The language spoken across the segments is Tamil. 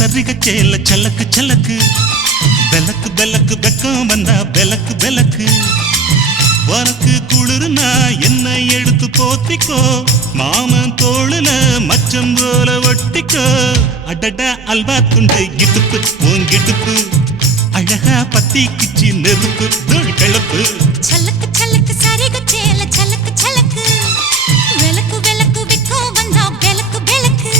சரிக சேல சலக்கு சலக்கு பெலக்கு பெலக்கு வெக்கம் வந்தா பெலக்கு பெலக்கு உனக்கு குளிர்னா என்னை எடுத்து போத்திக்கோ மாமன் தோளுல மச்சம் போல ஒட்டிக்கோ அடட அல்வா துண்டு இடுப்பு ஓங்கிடுப்பு அழகா பத்தி கிச்சி நெருப்பு தோள் கிளப்பு சலக்கு சலக்கு சரிக சேல சலக்கு சலக்கு வெலக்கு வெலக்கு வெக்கம் வந்தா பெலக்கு பெலக்கு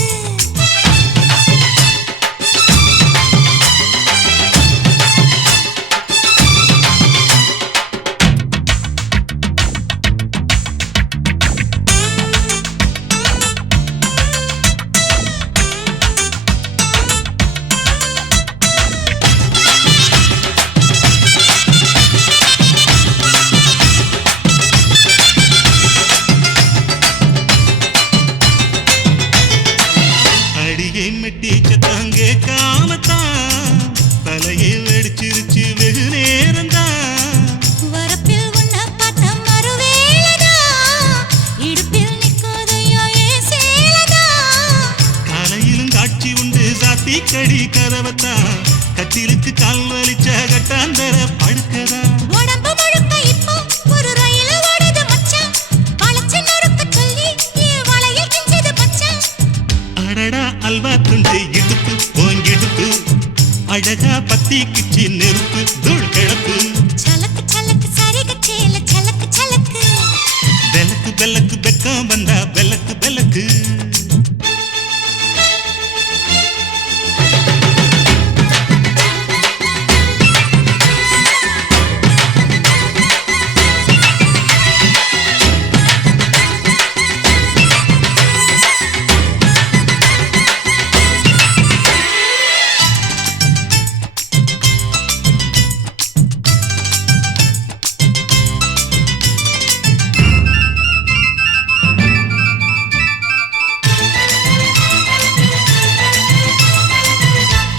மெட்டிச்சத்தாங்கே காமத்தான் தலையை வெடிச்சிருச்சு வெகு நேரம்தான் வரப்பில் உன்ன பார்த்த மறுவேளதா இடுப்பில் நிற்காதையா ஏன் சேலதா காலையிலும் காட்சி உண்டு சாத்தி கடி கதவத்தான் கட்டிலுக்கு கால் வலிச்ச கட்டாந்தர படுக்கதா உடம்பு முழுக்க இப்போ ஒரு ரயில் ஓடுது மச்சான் வளைச்சு நறுக்க சொல்லி என் வளையில் கிஞ்சது மச்சான் அடடா அல்வா துண்டு இடுப்பு ஓங்கிடுப்பு அழகா பத்தி கிச்சி நெருப்பு தூள் கிளப்பு சலக்கு சலக்கு சரிக சேல சலக்கு சலக்கு பெலக்கு பெலக்கு வெக்கம் வந்தா பெலக்கு பெலக்கு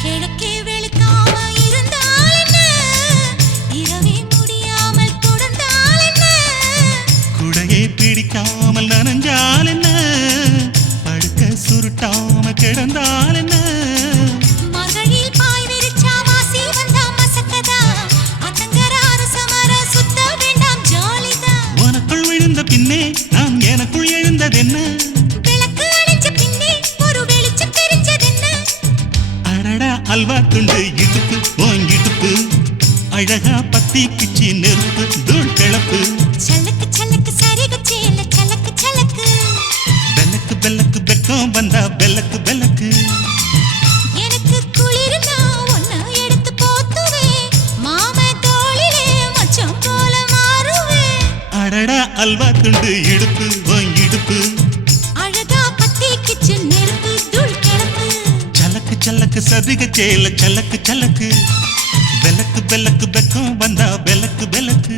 கிழக்கே வெளுக்காம இருந்தால் என்ன இரவே முடியாமல் தொடர்ந்தால் என்ன குடையை பிடிக்காமல் நனைஞ்சால் என்ன படுக்க சுருட்டாம கிடந்தால் என்ன மகளில் பாய் விரிச்சா வாசி வந்தா மசக்கதா அத்தங்கர அரசமர சுத்த வேண்டாம் ஜாலிதா உனக்குள் விழுந்த பின்னே நான் எனக்குள் எழுந்ததென்ன விளக்கு அணைஞ்ச பின்னே ஒரு வெளிச்சம் தெரிஞ்சதென்ன அடடா அல்வா துண்டு இடுப்பு ஓங்கிடுப்பு அழகா பத்தி கிச்சி நெருப்பு தூள் கிளப்பு சலக்கு சலக்கு சரிக சேல சலக்கு சலக்கு பெலக்கு பெலக்கு வெக்கம் வந்தா பெலக்கு பெலக்கு எனக்கு குளிர்னா ஒன்ன எடுத்து போத்துவேன் மாம தோளிலே மச்சம் போல மாறுவேன் அடடா அல்வா துண்டு இடுப்பு ஓங்கிடுப்பு அழகா பத்தி கிச்சு நெருப்பு தூள் கிளப்பு சலக்கு சலக்கு சரிக சேல சலக்கு சலக்கு பெலக்கு பெலக்கு வெக்கம் வந்தா பெலக்கு பெலக்கு